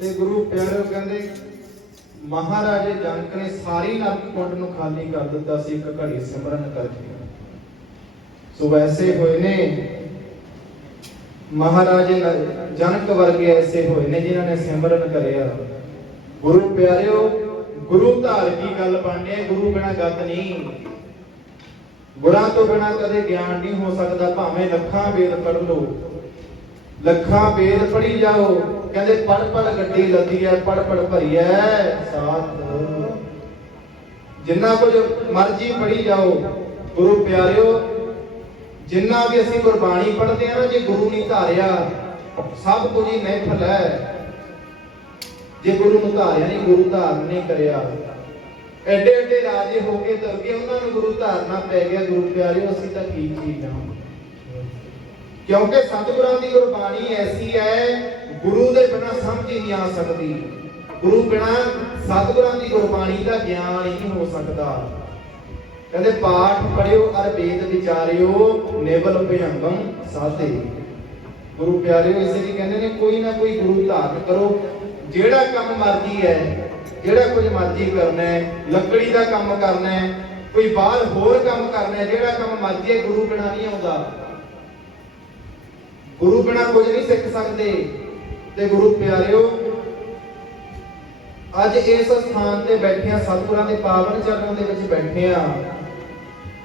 ਤੇ ਗੁਰੂ ਪਿਆਰਿਓ ਕਹਿੰਦੇ, ਮਹਾਰਾਜੇ ਜਨਕ ਨੇ ਸਾਰੀ ਨਰਕ ਨੂੰ ਖਾਲੀ ਕਰ ਦਿੱਤਾ ਸੀ, ਇੱਕ ਘੜੀ ਸਿਮਰਨ ਕਰਕੇ। ਸੋ ਵੈਸੇ ਹੋਏ ਨੇ, ਮਹਾਰਾਜੇ ਜਨਕ ਵਰਗੇ ਐਸੇ ਹੋਏ ਨੇ ਜਿਨ੍ਹਾਂ ਨੇ ਸਿਮਰਨ ਕਰਿਆ। ਗੁਰੂ ਪਿਆਰਿਓ, ਗੁਰੂ ਧਾਰ ਕੀ ਗੱਲ ਬਣਨੀ ਗੁਰੂ ਬਿਨਾ ਗੱਤ ਨਹੀਂ। ਗੁਰਾਂ ਤੋਂ ਬਿਨਾ ਕਦੇ ਗਿਆਨ ਨਹੀਂ ਹੋ ਸਕਦਾ, ਭਾਵੇਂ ਲੱਖਾਂ ਵੇਦ ਪੜ੍ਹ ਲਓ। ਲੱਖਾਂ ਵੇਦ ਪੜ੍ਹੀ ਜਾਓ। ਕਹਿੰਦੇ ਪੜ ਪੜ ਗੱਡੀ ਲੱਦੀ ਐ ਪੜ ਪੜ ਭਰੀ ਐ। ਸਾਥ ਜਿੰਨਾ ਕੁਝ ਮਰਜ਼ੀ ਪੜ੍ਹੀ ਜਾਓ। ਗੁਰੂ ਪਿਆਰਿਓ, ਜਿੰਨਾ ਵੀ ਅਸੀਂ ਗੁਰਬਾਣੀ ਪੜ੍ਹਦੇ ਆ ਨਾ, ਜੇ ਗੁਰੂ ਨਹੀਂ ਧਾਰਿਆ, ਸਭ ਕੁਝ ਹੀ ਮਹਿਫਲ ਹੈ ਜੇ ਗੁਰੂ ਨੂੰ ਧਾਰਿਆ ਨਹੀਂ, ਗੁਰੂ ਧਾਰਨ ਨਹੀਂ ਕਰਿਆ। ਐਡੇ ਐਡੇ ਰਾਜੇ ਹੋ ਕੇ ਤੁਰ ਗਏ, ਉਹਨਾਂ ਨੂੰ ਗੁਰੂ ਧਾਰਨਾ ਪੈ ਗਿਆ। ਗੁਰੂ ਪਿਆਰਿਓ, ਅਸੀਂ ਤਾਂ ਠੀਕ ਚੀਜ਼ ਹਾਂ ਕਿਉਂਕਿ ਸਤਿਗੁਰਾਂ ਦੀ ਗੁਰਬਾਣੀ ਐਸੀ ਹੈ, ਗੁਰੂ ਦੇ ਬਿਨਾ ਸਮਝ ਹੀ ਨਹੀਂ ਆ ਸਕਦੀ। ਗੁਰੂ ਬਿਨਾ ਸਤਿਗੁਰਾਂ ਦੀ ਗੁਰਬਾਣੀ ਦਾ ਗਿਆਨ ਹੀ ਨਹੀਂ ਹੋ ਸਕਦਾ। ਕਹਿੰਦੇ ਪਾਠ ਪੜਿਓ ਅਰ ਵੇਦ ਵਿਚਾਰਿਓ, ਨੇਵਲ ਭਯੰਗਮ ਸਾਧੇ। ਗੁਰੂ ਪਿਆਰਿਓ, ਇਸੇ ਲਈ ਕਹਿੰਦੇ ਨੇ ਕੋਈ ਨਾ ਕੋਈ ਗੁਰੂ ਧਾਰਨ ਕਰੋ। ਜਿਹੜਾ ਕੰਮ ਮਰਜ਼ੀ ਹੈ, ਜਿਹੜਾ ਕੁਝ ਮਰਜ਼ੀ ਕਰਨਾ ਹੈ, ਲੱਕੜੀ ਦਾ ਕੰਮ ਕਰਨਾ ਹੈ, ਕੋਈ ਬਾਹਰ ਹੋਰ ਕੰਮ ਕਰਨਾ ਹੈ, ਜਿਹੜਾ ਕੰਮ ਮਰਜ਼ੀ ਹੈ, ਗੁਰੂ ਬਿਨਾ ਨਹੀਂ ਆਉਂਦਾ। ਗੁਰੂ ਬਿਨਾ ਕੁਝ ਨਹੀਂ ਸਿੱਖ ਸਕਦੇ। ਤੇ ਗੁਰੂ ਪਿਆਰਿਓ, ਅੱਜ ਇਸ ਸਥਾਨ ਤੇ ਬੈਠੇ ਆ ਸਤਿਗੁਰਾਂ ਦੇ ਪਾਵਨ ਚਰਨਾਂ ਦੇ ਵਿੱਚ ਬੈਠੇ ਆ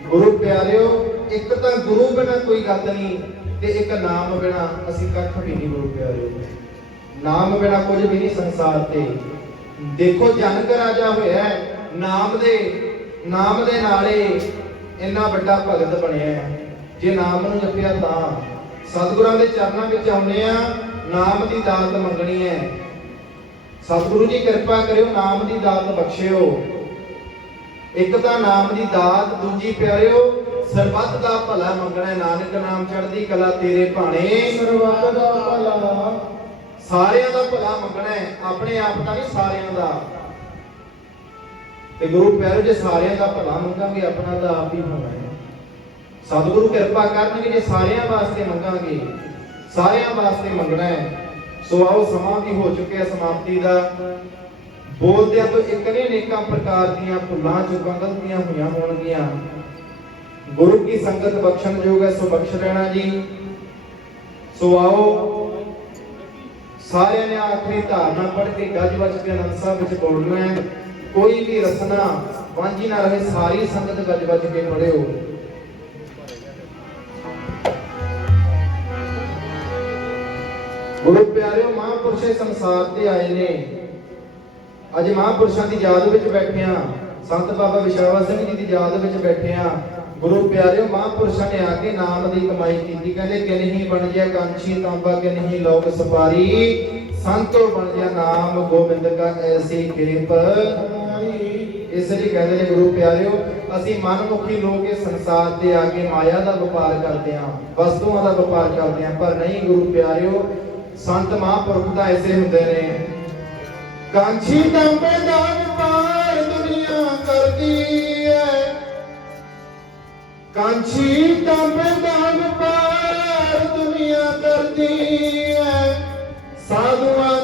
ਗੁਰੂ ਪਿਆਰਿਓ, ਇੱਕ ਤਾਂ ਗੁਰੂ ਬਿਨਾ ਕੋਈ ਗੱਲ ਨਹੀਂ ਤੇ ਇੱਕ ਨਾਮ ਬਿਨਾ ਅਸੀਂ ਕੱਖ ਵੀ ਨਹੀਂ ਗੁਰੂ ਪਿਆਰਿਓ। ਨਾਮ ਬਿਨਾ ਕੁਝ ਵੀ ਨਹੀਂ ਸੰਸਾਰ ਤੇ। ਦੇਖੋ ਜਨਕ ਰਾਜਾ ਹੋਇਆ ਨਾਮ ਦੇ ਨਾਮ ਦੇ ਨਾਲੇ ਇੰਨਾ ਵੱਡਾ ਭਗਤ ਬਣਿਆ ਜੇ ਨਾਮ ਨੂੰ ਜਪਿਆ ਤਾਂ ਸਤਿਗੁਰਾਂ ਦੇ ਚਰਨਾਂ ਵਿੱਚ ਆਉਨੇ ਆ ਨਾਮ ਦੀ ਦਾਤ ਮੰਗਣੀ ਹੈ। ਸਤਿਗੁਰੂ ਜੀ ਕਿਰਪਾ ਕਰਿਓ ਨਾਮ ਦੀ ਦਾਤ ਬਖਸ਼ਿਓ। ਇੱਕ ਤਾਂ ਨਾਮ ਦੀ ਦਾਤ ਦੂਜੀ ਪਿਆਰਿਓ ਸਰਬੱਤ ਦਾ ਭਲਾ ਮੰਗਣਾ। ਨਾਨਕ ਨਾਮ ਚੜ੍ਹਦੀ ਕਲਾ ਤੇਰੇ ਭਾਣੇ। ਸਰਬੱਤ ਦਾ ਭਲਾ। ਸਾਰਿਆਂ ਦਾ ਭਲਾ ਮੰਗਣਾ ਆਪਣੇ ਆਪ ਦਾ ਨਹੀਂ ਸਾਰਿਆਂ ਦਾ। ਤੇ ਗੁਰੂ ਪਿਆਰਿਓ ਜੇ ਸਾਰਿਆਂ ਦਾ ਭਲਾ ਮੰਗਾਂਗੇ ਆਪਣਾ ਤਾਂ ਆਪ ਹੀ ਹੋਣਾ ਹੈ। ਸਤਿਗੁਰੂ ਕਿਰਪਾ ਕਰਨਗੇ ਜੇ ਸਾਰਿਆਂ ਵਾਸਤੇ ਮੰਗਾਂਗੇ। ਸਾਰਿਆਂ ਵਾਸਤੇ ਮੰਗਣਾ ਹੈ। ਸੋ ਆਓ ਸਮਾਂ ਵੀ ਹੋ ਚੁੱਕਿਆ ਸਮਾਪਤੀ ਦਾ। ਬੋਲਦਿਆਂ ਤੋਂ ਇੱਕ ਨੇ ਅਨੇਕਾਂ ਪ੍ਰਕਾਰ ਦੀਆਂ ਭੁੱਲਾਂ ਚੁੱਕਾਂ ਗਲਤੀਆਂ ਹੋਈਆਂ ਹੋਣਗੀਆਂ। ਗੁਰੂ ਕੀ ਸੰਗਤ ਬਖਸ਼ਣ ਯੋਗ ਹੈ, ਸੋ ਬਖਸ਼ ਲੈਣਾ ਜੀ। ਸੋ ਆਓ, ਸਾਰਿਆਂ ਨੇ ਆਖਰੀ ਧਾਰਨਾ ਪੜ੍ਹ ਕੇ ਗੱਜ ਵੱਜ ਕੇ ਅਨੰਦ ਸਾਹਿਬ ਵਿੱਚ ਬੋਲਣਾ ਹੈ। ਕੋਈ ਵੀ ਰਸਨਾ, ਵਾਂਝੀ ਨਾ ਰਹੇ, ਸਾਰੀ ਸੰਗਤ ਗੱਜ ਵੱਜ ਕੇ ਪੜਿਓ ਗੁਰੂ ਪਿਆਰਿਓ ਮਹਾਂਪੁਰਸ਼ ਸੰਸਾਰ ਤੇ ਆਏ ਨੇ। ਅੱਜ ਮਹਾਂਪੁਰਸ਼ਾਂ ਦੀ ਯਾਦ ਵਿੱਚ ਬੈਠੇ ਆ ਸੰਤ ਬਾਬਾ ਵਿਸ਼ਾਵਾ ਸਿੰਘ ਜੀ ਦੀ ਯਾਦ ਵਿੱਚ ਬੈਠੇ ਆ ਗੁਰੂ ਪਿਆਰਿਓ ਮਹਾਂਪੁਰਸ਼ਾਂ ਨੇ ਆ ਕੇ ਨਾਮ ਦੀ ਕਮਾਈ ਕੀਤੀ। ਕਹਿੰਦੇ ਕਿ ਨਹੀਂ ਬਣ ਗਿਆ ਕਾਂਛੀ ਤਾਂਬਾ ਕਿ ਨਹੀਂ ਲੋਕ ਸਪਾਰੀ ਸੰਤੋ ਬਣ ਗਿਆ ਨਾਮ ਗੋਬਿੰਦ ਕਾ ਐਸੀ ਕਿਰਪ। ਇਸ ਲਈ ਕਹਿੰਦੇ ਨੇ ਗੁਰੂ ਪਿਆਰਿਓ, ਅਸੀਂ ਮਨਮੁਖੀ ਲੋਕ ਇਸ ਸੰਸਾਰ ਤੇ ਆ ਕੇ ਮਾਇਆ ਦਾ ਵਪਾਰ ਕਰਦੇ ਆ ਵਸਤੂਆਂ ਦਾ ਵਪਾਰ ਕਰਦੇ ਆ ਪਰ ਨਹੀਂ ਗੁਰੂ ਪਿਆਰਿਓ ਸੰਤ ਮਹਾਂਪੁਰਖ ਦਾ ਐਸੇ ਹੁੰਦੇ ਨੇ। ਕਾਂਛੀ ਤਾਂਬੇ ਦਾ ਪਾਰ ਦੁਨੀਆ ਕਰਦੀ ਐ। ਕਾਂਛੀ ਤਾਂਬੇ ਦਾ ਪਾਰ ਦੁਨੀਆ ਕਰਦੀ ਐ। ਸਾਧੂਆਂ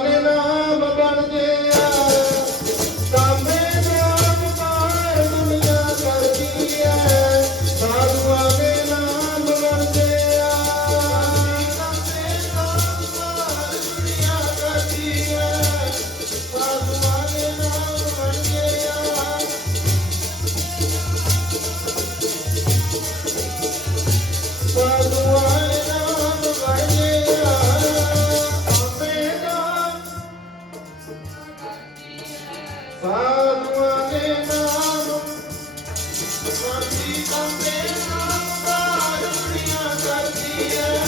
ਸਾਧੂਆਂ ਦੇ ਨਾਮ ਸੰਤੀ ਕੰਦੇ ਨਾਮ ਦਾ ਦੁਨੀਆ ਕਰਦੀ ਹੈ